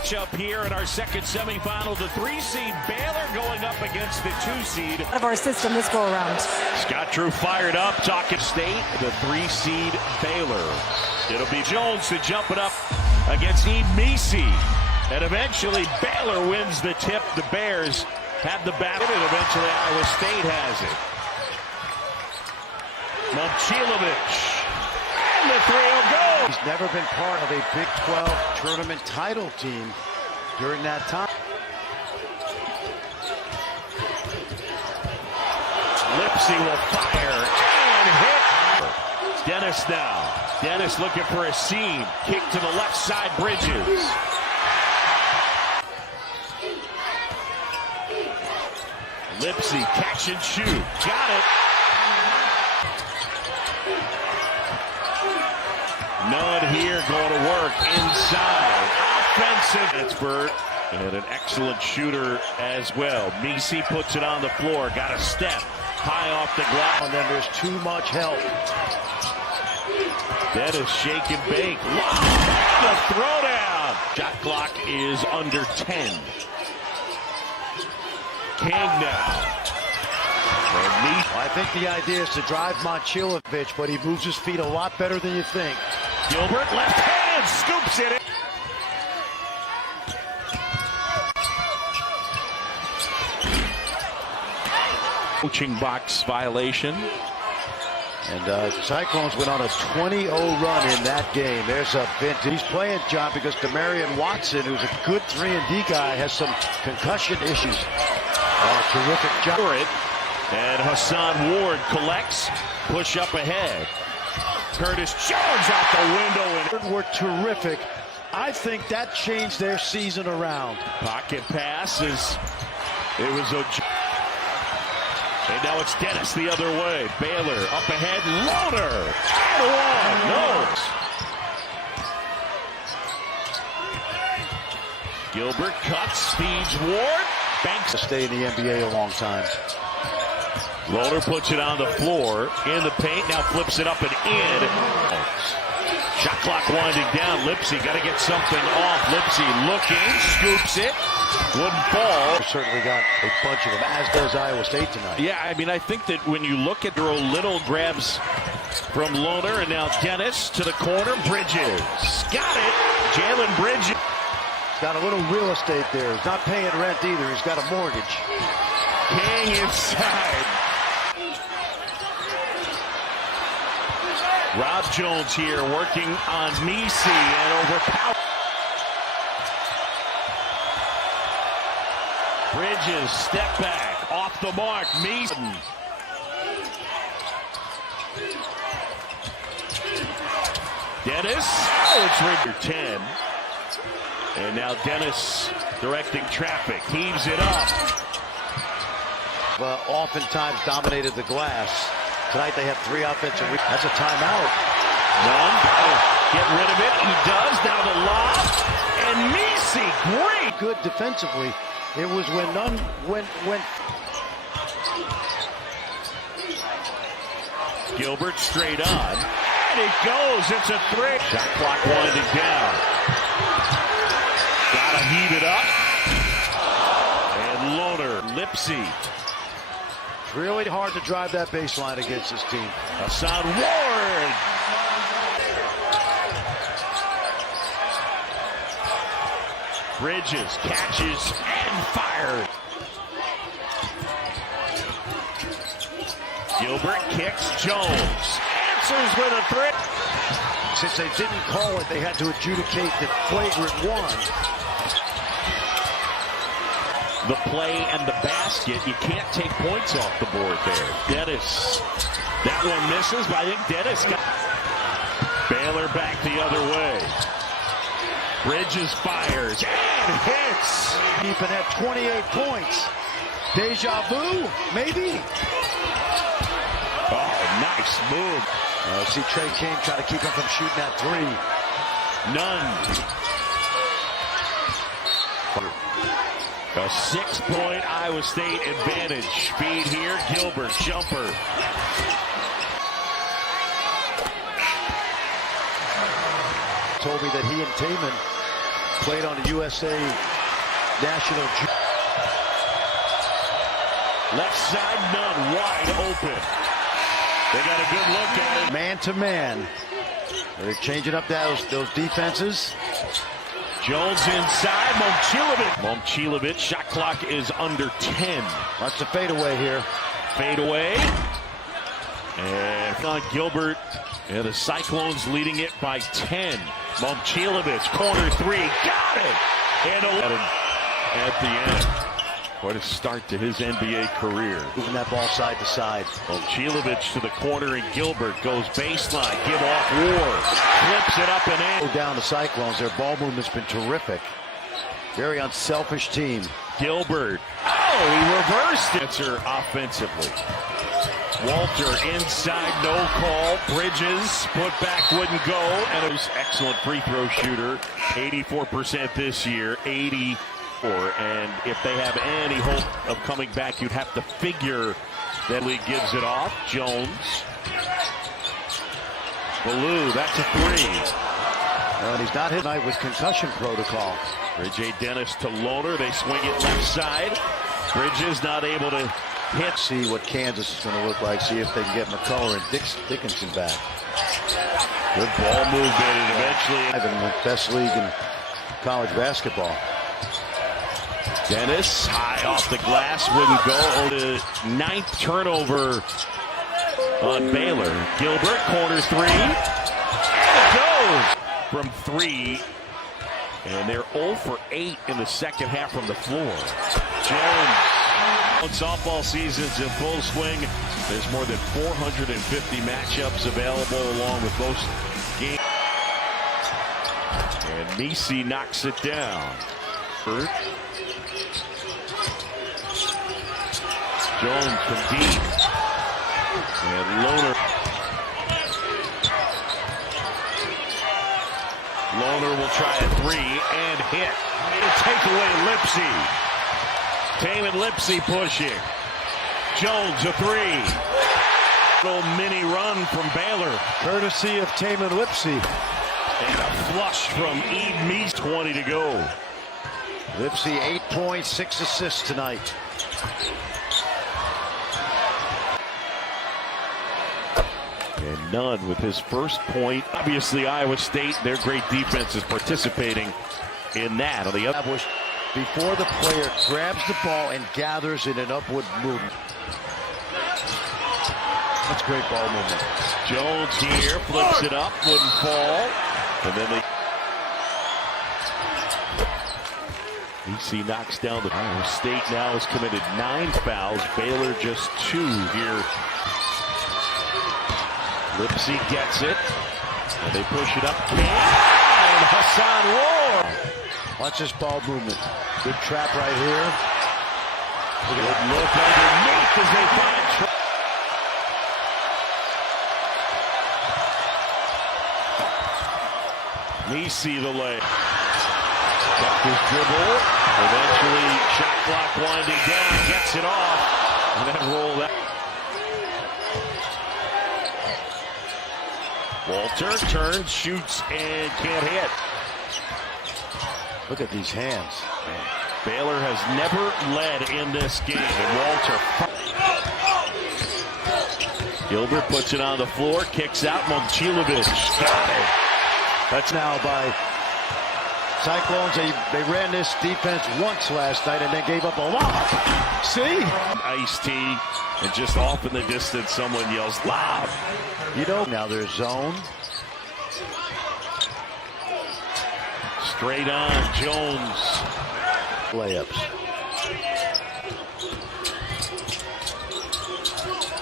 matchup here in our second semifinal. The 3-seed Baylor going up against the 2-seed. Out of our system this go around. Scott Drew fired up. Talking State, the 3-seed Baylor. It'll be Jones to jump it up against Emisi. And eventually Baylor wins the tip. The Bears have the bat, and eventually Iowa State has it. Momcilovic. And the 3-0 goal. He's never been part of a Big 12 tournament title team during that time. Lipsy will fire and hit. Dennis now. Dennis looking for a seam. Kick to the left side, Bridges. Lipsy, catch and shoot. Got it. None here going to work inside. Offensive. Pittsburgh, and an excellent shooter as well. Misi puts it on the floor. Got a step high off the glass. And then there's too much help. Dennis shake and bake. The throwdown. Shot clock is under 10. King now. I think the idea is to drive Momcilovic, but he moves his feet a lot better than you think. Gilbert, left hand, scoops it. Coaching box violation. And Cyclones went on a 20-0 run in that game. There's a vintage. He's playing, John, because Demarion Watson, who's a good 3-and-D guy, has some concussion issues. Terrific job. And Hassan Ward collects. Push up ahead. Curtis Jones out the window. Were terrific. I think that changed their season around. Pocket passes. It was a... And now it's Dennis the other way. Baylor up ahead. Loader. And one. No. Gilbert cuts. Feeds Ward. Banks. To stay in the NBA a long time. Loader puts it on the floor. In the paint. Now flips it up and in. Shot clock winding down. Lipsy got to get something off. Lipsy looking. Scoops it. Wouldn't fall. Certainly got a bunch of them, as does Iowa State tonight. Yeah, I mean, I think that when you look at Duro, Little grabs from Loader, and now Dennis to the corner. Bridges. Got it. Jalen Bridges. He's got a little real estate there. He's not paying rent either. He's got a mortgage. King inside. Rob Jones here working on Misi and overpower. Bridges, step back, off the mark, Misi. Dennis, it's Rigger 10. And now Dennis directing traffic, heaves it up. Oftentimes dominated the glass. Tonight they have 3 offensive. That's a timeout. None. Get rid of it. He does. Now the lob. And Misi, great. Good defensively. It was when none went. Gilbert straight on. And it goes. It's a 3. Shot clock winding down. Gotta heave it up. And Loader, Lipsy. It's really hard to drive that baseline against this team. Hassan Ward. Bridges catches and fires. Gilbert kicks. Jones answers with a 3. Since they didn't call it, they had to adjudicate the flagrant one. The play and the basket, you can't take points off the board there. Dennis, that one misses, but I think Dennis got Baylor back the other way. Bridges fires and hits. Keeping at 28 points. Deja vu, maybe. Oh, nice move. See Trey King trying to keep him from shooting that 3. None. A 6-point Iowa State advantage. Speed here. Gilbert, jumper. Told me that he and Taman Played on the USA National. Left side, none, wide open. They got a good look at it. Man to man. They're changing up those defenses. Jones inside, Momcilovic, shot clock is under 10. Watch the fadeaway here. Fadeaway. And on Gilbert, and the Cyclones leading it by 10. Momcilovic, corner three, got it! And at the end. What a start to his NBA career. Moving that ball side to side. Momcilovic to the corner, and Gilbert goes baseline. Give off Ward. Flips it up and in. Go down the Cyclones. Their ball movement's been terrific. Very unselfish team. Gilbert. Oh, he reversed it. Answer offensively. Walter inside, no call. Bridges, put back, wouldn't go. And it was excellent free throw shooter. 84% this year, 80. And if they have any hope of coming back, you'd have to figure that league gives it off. Jones. Ballou, that's a three. Well, he's not hit tonight with concussion protocol. J. Dennis to Lohner. They swing it left side. Bridges not able to hit. See what Kansas is going to look like. See if they can get McCullough and Dickinson back. Good ball movement, and eventually. The best league in college basketball. Dennis, high off the glass, wouldn't go. The 9th turnover on Baylor. Gilbert, corner three. And it goes from 3. And they're 0 for 8 in the second half from the floor. Jones. Softball season's in full swing. There's more than 450 matchups available along with most games. And Messi knocks it down. Jones from deep. And Lohner. Lohner will try a three and hit. It'll take away Lipsy. Taman Lipsy pushing. Jones a three. Little mini run from Baylor. Courtesy of Taman Lipsy. And a flush from Eve Meese. 20 to go. Lipsy 8 points, 6 assists tonight. And Nunn with his first point. Obviously, Iowa State, their great defense is participating in that. On the other, before the player grabs the ball and gathers in an upward movement. That's great ball movement. Jones here flips it up, wouldn't fall. And then they. BC knocks down the. Iowa State now has committed 9 fouls. Baylor just 2 here. Lipsy gets it. And they push it up. And Hassan Roar. Watch this ball movement. Good trap right here. Good look underneath as they find. Messi the lay. Kept his dribble. Eventually, shot clock winding down. Gets it off. And then roll that. Walter turns, shoots, and can't hit. Look at these hands. Baylor has never led in this game. And Walter. Gilbert puts it on the floor, kicks out. Momcilovic got it. That's now by Cyclones. They ran this defense once last night and then gave up a lot. See? Iced tea, and just off in the distance, someone yells loud. You know, now they're zone. Straight on, Jones. Layups.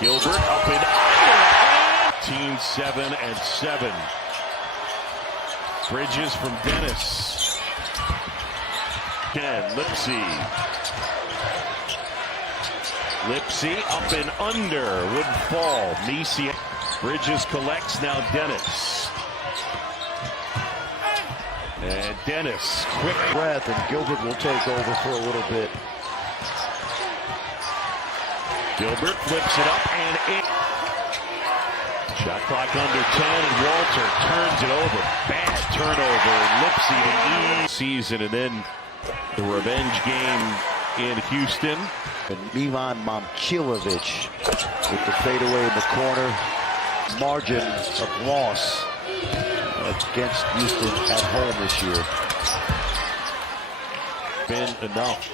Gilbert up and under. 7 and 7. Bridges from Dennis. Again, Lipsy. Lipsy up and under. Wouldn't fall. Messi. Bridges collects. Now Dennis. And Dennis. Quick breath, and Gilbert will take over for a little bit. Gilbert flips it up and in. Shot clock under 10, and Walter turns it over. Bad turnover, Lipsy to E. Season, and then the revenge game in Houston. And Milan Momcilovic with the fadeaway in the corner. Margin of loss against Houston at home this year. Been enough.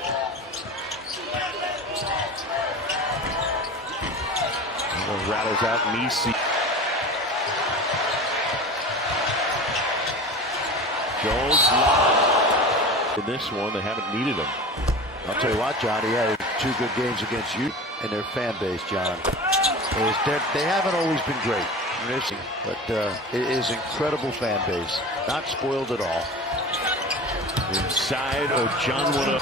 Rattles out Misi. Jones in this one, they haven't needed him. I'll tell you what, John, he had 2 good games against you and their fan base, John. They haven't always been great, but it is incredible fan base. Not spoiled at all. Inside, Ojanwuna.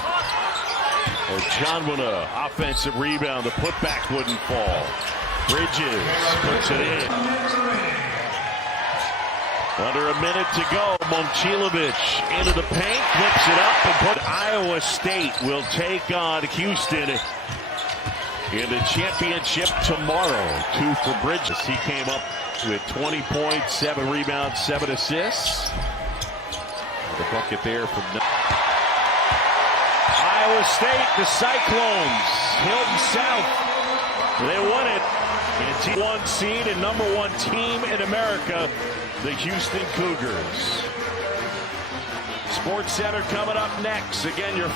Offensive rebound. The putback wouldn't fall. Bridges puts it in. Under a minute to go. Momcilovic into the paint, flips it up, and put Iowa State will take on Houston in the championship tomorrow. 2 for Bridges. He came up with 20 points, 7 rebounds, 7 assists. The bucket there from Iowa State, the Cyclones, Hilton South. They won it. And 1 seed and #1 team in America, the Houston Cougars. Sports Center coming up next. Again, your